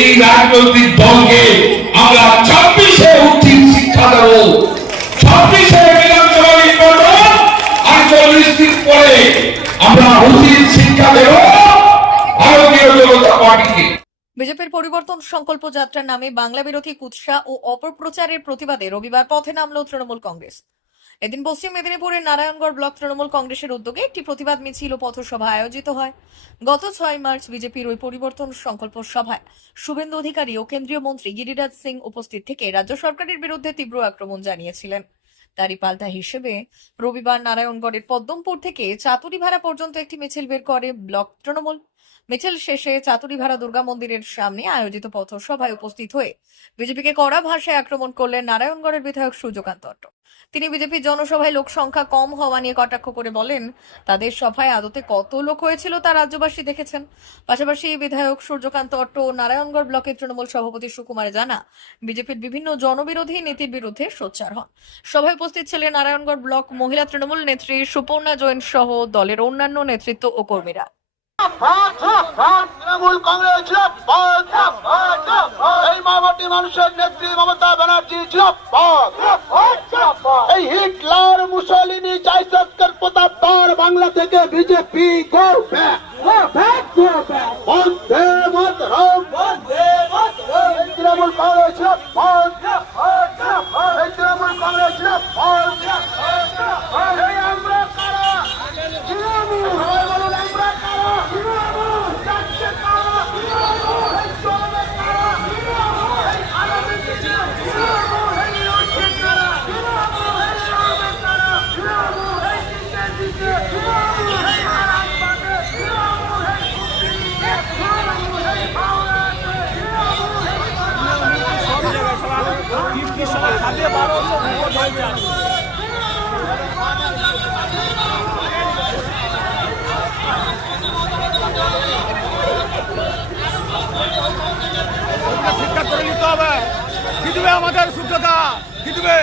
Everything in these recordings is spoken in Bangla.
এই রাজনৈতিক দলকে আমরা 26-এ উচিত শিক্ষা দেব, 26-এ বিধানসভা নির্বাচন আর 40 দিন পরে আমরা উচিত শিক্ষা দেব ভারতীয় জনতা পার্টিকে। বিজেপির পরিবর্তন সংকল্প যাত্রার নামে বাংলা বিরোধী কুৎসা ও অপপ্রচারের প্রতিবাদে রবিবার পথে নামল তৃণমূল কংগ্রেস। এদিন পশ্চিম মেদিনীপুরের নারায়ণগড় ব্লক তৃণমূল কংগ্রেসের উদ্যোগে একটি প্রতিবাদ মিছিল ও পথসভা আয়োজিত হয়। গত 6 মার্চ বিজেপির ওই পরিবর্তন সংকল্প সভায় শুভেন্দু অধিকারী ও কেন্দ্রীয় মন্ত্রী গিরিরাজ সিং উপস্থিত থেকে রাজ্য সরকারের বিরুদ্ধে তীব্র আক্রমণ জানিয়েছিলেন। তারই পাল্টা হিসেবে রবিবার নারায়ণগড়ের পদ্মমপুর থেকে চাতুরিভাড়া পর্যন্ত একটি মিছিল বের করে ব্লক তৃণমূল। মিছিল শেষে চাতুরিভাড়া দুর্গা মন্দিরের সামনে আয়োজিত পথসভায় উপস্থিত হয়ে বিজেপিকে কড়া ভাষায় আক্রমণ করলেন নারায়ণগড়ের বিধায়ক সূর্যকান্ত অট্ট। তিনি বিজেপির জনসভায় লোক সংখ্যা কম হওয়া নিয়ে কটাক্ষ করে বলেন, তাদের সভায় আদতে কত লোক হয়েছিল তা রাজ্যবাসী দেখেছেন। পাশাপাশি বিধায়ক সূর্যকান্ত অট্ট ও নারায়ণগড় ব্লকের তৃণমূল সভাপতি সুকুমার জানা বিজেপির বিভিন্ন জনবিরোধী নীতির বিরুদ্ধে সোচ্চার হন। সভায় উপস্থিত ছিলেন নারায়ণগড় ব্লক মহিলা তৃণমূল নেত্রী সুপর্ণা জৈন সহ দলের অন্যান্য নেতৃত্ব ও কর্মীরা। তৃণমূল কংগ্রেস এই মামাটি মানুষের নেত্রী মমতা ব্যানার্জি এই হিটলার মুসলিনি চাইসকের প্রতাপবার বাংলা থেকে বিজেপি করবে তৃণমূল কংগ্রেস তৃণমূল কংগ্রেস আমরা কারা শিক্ষা করে নিতে হবে, জিতবে আমাদের সূর্যতা, জিতবে।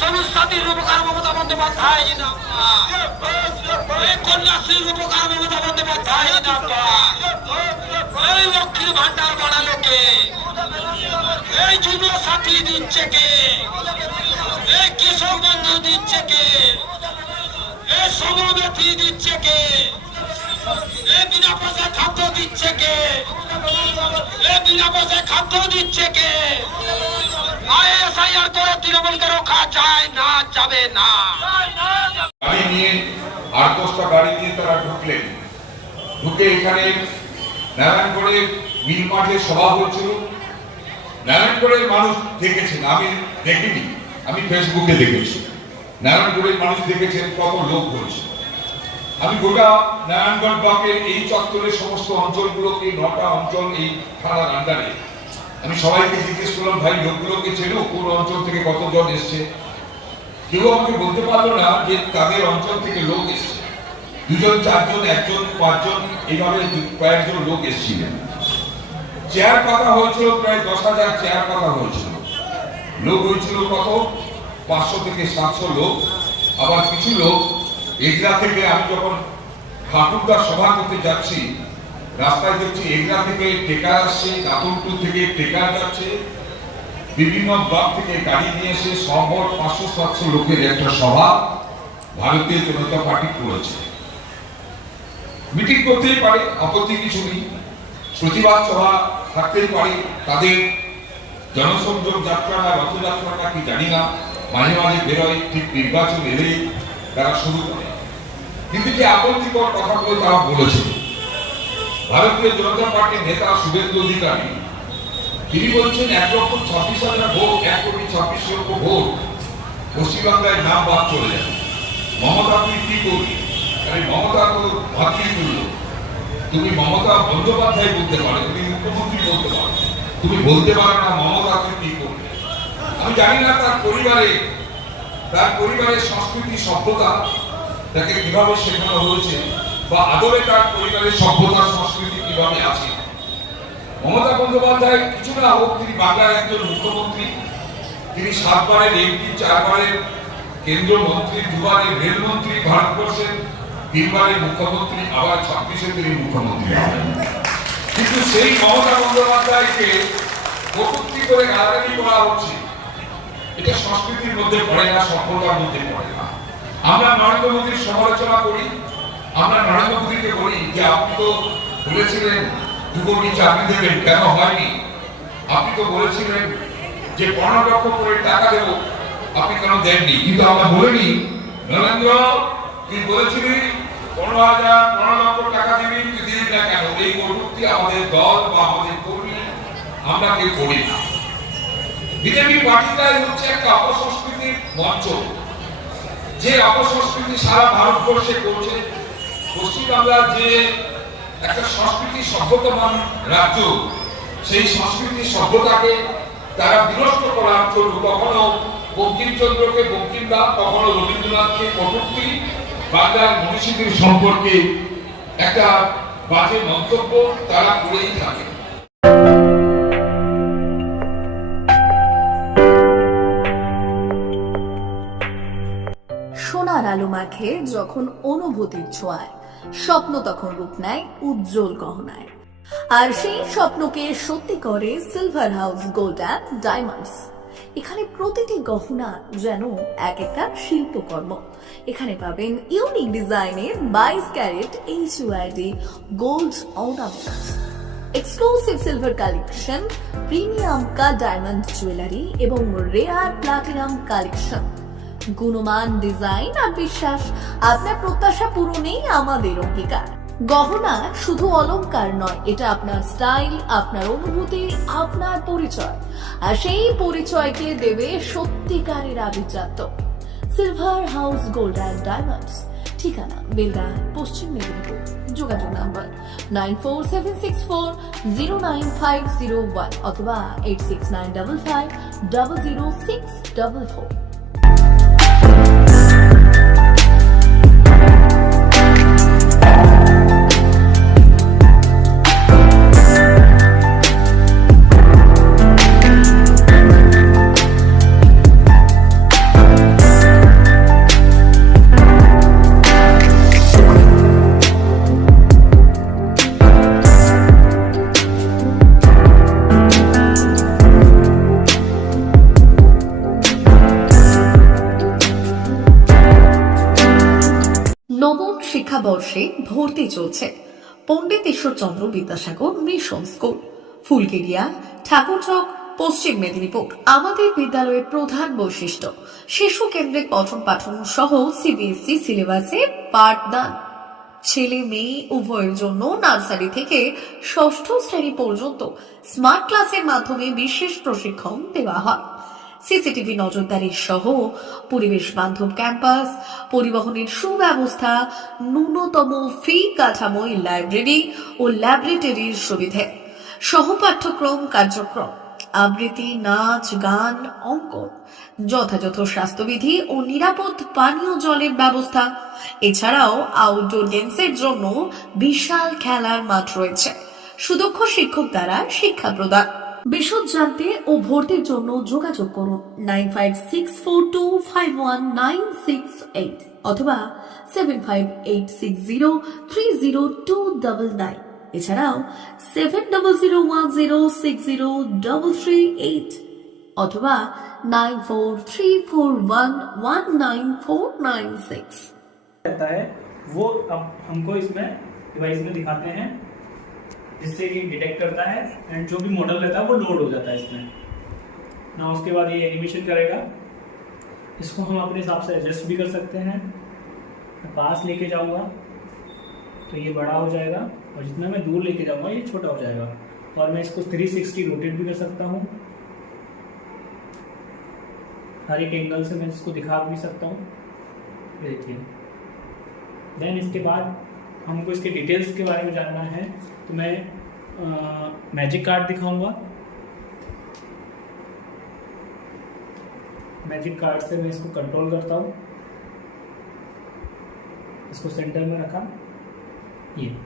সমস্যাটির উপকার মমতা বন্দ্যোপাধ্যায় কন্যাশ্রীর উপকার মমতা বন্দ্যোপাধ্যায় এই লক্ষ্মীর ভান্ডার বানালো কে? এই যুব সাথী দিচ্ছে কে? এই কৃষক বন্ধু দিচ্ছে কে? এই সমবেথী দিচ্ছে কে? এই বিনা পয়সায় খাদ্য দিচ্ছে কে? এই বিনা পয়সায় খাদ্য দিচ্ছে কে? আইএসআইআর করে তৃণমূলকে রক্ষা যায় না, যাবে না। গাড়ি নিয়ে 8-10টা গাড়ি নিয়ে তারা ঢুকলেন, ঢুকে এখানে নারায়ণগড়ের মিল মাঠে সভা হচ্ছিল। নারায়ণগড়ের মানুষ দেখেছেন, আমি দেখিনি, আমি ফেসবুকে দেখেছি। নারায়ণগড়ের মানুষ দেখেছেন কত লোক হয়েছে। আমি গোটা নারায়ণগড় ব্লকের এই চত্বরের সমস্ত অঞ্চলগুলোকে 9টা অঞ্চল এই থানার আন্ডারে আমি সবাইকে জিজ্ঞেস করলাম, ভাই লোকগুলোকে চেনো, কোন অঞ্চল থেকে কতজন এসছে? কেউ আমাকে বলতে পারলো না যে তাদের অঞ্চল থেকে লোক এসছে। 2জন 4জন 1জন 5জন এইভাবে কয়েকজন লোক এসেছিলেন। চেয়ার পাতা হয়েছিল প্রায় 10,000 চেয়ার পাতা হয়েছিল। লোক হয়েছিল কত? 500 থেকে 700 লোক। আবার কিছু লোক এগরা থেকে, আমি যখন ঠাকুরদার সভা করতে যাচ্ছি রাস্তায় দেখছি এগরা থেকে টেকার আসছে, কাতুরপুর থেকে টেকার যাচ্ছে, বিভিন্ন ব্লক থেকে গাড়ি নিয়ে এসে সবর 500-700 লোকের একটা সভা ভারতীয় জনতা পার্টি করেছে। মিটিং করতেই পারে, আপত্তি কিছু নেই, প্রতিবাদ সভা থাকতেই পারে। তাদের জনসংযোগ যাত্রা না রথযাত্রাটা কি জানি না, মাঝে মাঝে বেরোয়, ঠিক নির্বাচন এলেই তারা শুরু করে। কিন্তু যে আপত্তিকর কথাগুলো তারা বলেছে, ভারতীয় জনতা পার্টির নেতা শুভেন্দু অধিকারী তিনি বলছেন 1,26,000 ভোট, 1,26,00,000 ভোট পশ্চিমবাংলায় নাম বাদ চলে যাবে। মমতা তুই কি করবি? আরে মমতা তো ভাতৃতুল্য, তুমি মমতা বন্দ্যোপাধ্যায় বলতে পারো, তুমি মুখ্যমন্ত্রী বলতে পারো, তুমি বলতে পারো না মমতা তুই কি করবে? আমি জানি না তার পরিবারের সংস্কৃতি সভ্যতা তাকে কিভাবে শেখানো হয়েছে বা আদলে তার পরিবারের সভ্যতা সংস্কৃতি কিভাবে আছে। মমতা বন্দ্যোপাধ্যায় কিছু না হোক তিনি বাংলার একজন মুখ্যমন্ত্রী, তিনি 7 বারের এমপি, 4 বারের কেন্দ্রীয় মন্ত্রী, 2 বারের রেলমন্ত্রী, ভারতবর্ষের 3 বারের মুখ্যমন্ত্রী, আবার 26-এ তিনি মুখ্যমন্ত্রী হবেন। কিন্তু সেই মমতা বন্দ্যোপাধ্যায়কে কটূক্তি করে গালাগালি করা হচ্ছে, এটা সংস্কৃতির মধ্যে পড়ে না, সভ্যতার মধ্যে পড়ে না। আমরা নরেন্দ্র মোদীর সমালোচনা করি, আমরা নরেন্দ্র মোদীকে বলি যে আপনি তো বলেছিলেন 2 কোটি চাকরি দেবেন, কেন হয়নি? আপনি তো বলেছিলেন যে 15 লক্ষ করে টাকা দেব, আপনি কেন দেননি? কিন্তু আমরা বলিনি নরেন্দ্র তুই বলেছিলি 15 লক্ষ টাকা দিবি, তুই দিলি না কেন? এই কটূক্তি আমাদের দল বা আমাদের কর্মী আমরা কেউ করি না। বিজেপি পার্টিটাই হচ্ছে একটা অপসংস্কৃতির মঞ্চ, যে অপসংস্কৃতি সারা ভারতবর্ষে করছে। পশ্চিমবাংলার যে একটা সংস্কৃতি সভ্যতামান রাজ্য, সেই সংস্কৃতি সভ্যতাকে তারা বিনষ্ট করার জন্য কখনো বঙ্কিমচন্দ্রকে বঙ্কিমদা, কখনো রবীন্দ্রনাথকে কটূক্তি, বাংলার মনীষীদের সম্পর্কে একটা বাজে মন্তব্য তারা করেই থাকে। সোনার আলো মাখে যখন অনুভূতির ছোঁয়ায়, স্বপ্ন তখন রূপ নেয় উজ্জ্বল গহনায়। আর সেই স্বপ্নকে সত্যি করে silver house gold and diamonds. এখানে প্রতিটি গহনা যেন এক একটা শিল্পকর্ম। এখানে পাবেন ইউনিক ডিজাইনের 22 carat HUID gold ornaments, exclusive silver collection, premium cut diamond jewellery এবং রেয়ার প্লাটিনাম কালেকশন। গুণমান ডিজাইন আর বিশ্বাস, আপনার প্রত্যাশা পূরণেই আমাদের অঙ্গীকার। গহনা শুধু অলংকার নয়, এটা আপনার স্টাইল, আপনার অনুভূতি, আপনার পরিচয়। আর সেই পরিচয়কে দেবে সত্যিকারের আভিজাত্য। Silver house gold and diamonds, ঠিকানা বেলদা, পশ্চিম মেদিনীপুর। যোগাযোগ নাম্বার 9476409501 অথবা 8695500644। নবম শিক্ষাবর্ষে ভর্তি চলছে পণ্ডিত ঈশ্বরচন্দ্র বিদ্যাসাগর মিশন স্কুল, ফুলগেরিয়া, ঠাকুরচক, পশ্চিম মেদিনীপুর। আমাদের বিদ্যালয়ের প্রধান বৈশিষ্ট্য শিশু কেন্দ্রিক পঠন পাঠন সহ CBSE সিলেবাসে পাঠদান। ছেলে মেয়ে উভয়ের জন্য নার্সারি থেকে 6ষ্ঠ শ্রেণী পর্যন্ত স্মার্ট ক্লাসের মাধ্যমে বিশেষ প্রশিক্ষণ দেওয়া হয়। সিসিটিভি নজরদারি সহ পরিবেশ বান্ধব ক্যাম্পাস, পরিবহনের সুব্যবস্থা, ন্যূনতম ফি কাঠামোয় লাইব্রেরি ও ল্যাবরেটরির সুবিধে, সহপাঠ্যক্রম কার্যক্রম, আবৃত্তি, নাচ, গান, অঙ্কন, যথাযথ স্বাস্থ্যবিধি ও নিরাপদ পানীয় জলের ব্যবস্থা। এছাড়াও আউটডোর গেমসের জন্য বিশাল খেলার মাঠ রয়েছে। সুদক্ষ শিক্ষক দ্বারা শিক্ষা প্রদান। বিশদ জানতে ও ভর্তির জন্য যোগাযোগ করুন 9564251968 অথবা 7586030299। এছাড়াও 7001060338 অথবা 9434119496। रहता है वो अब हमको इसमें डिवाइस में दिखाते हैं, जिससे ये डिटेक्ट करता है एंड जो भी मॉडल रहता है वो लोड हो जाता है इसमें ना। उसके बाद ये एनिमेशन करेगा, इसको हम अपने हिसाब से एडजस्ट भी कर सकते हैं। मैं पास लेके जाऊंगा तो ये बड़ा हो जाएगा और जितना मैं दूर लेके जाऊंगा ये छोटा हो जाएगा। और मैं इसको 360 रोटेट भी कर सकता हूँ, हर एक एंगल से मैं इसको दिखा भी सकता हूँ। देखिए, देन इसके बाद हमको इसके डिटेल्स के बारे में जानना है तो मैं मैजिक कार्ड दिखाऊंगा। मैजिक कार्ड से मैं इसको कंट्रोल करता हूँ। इसको सेंटर में रखा, ये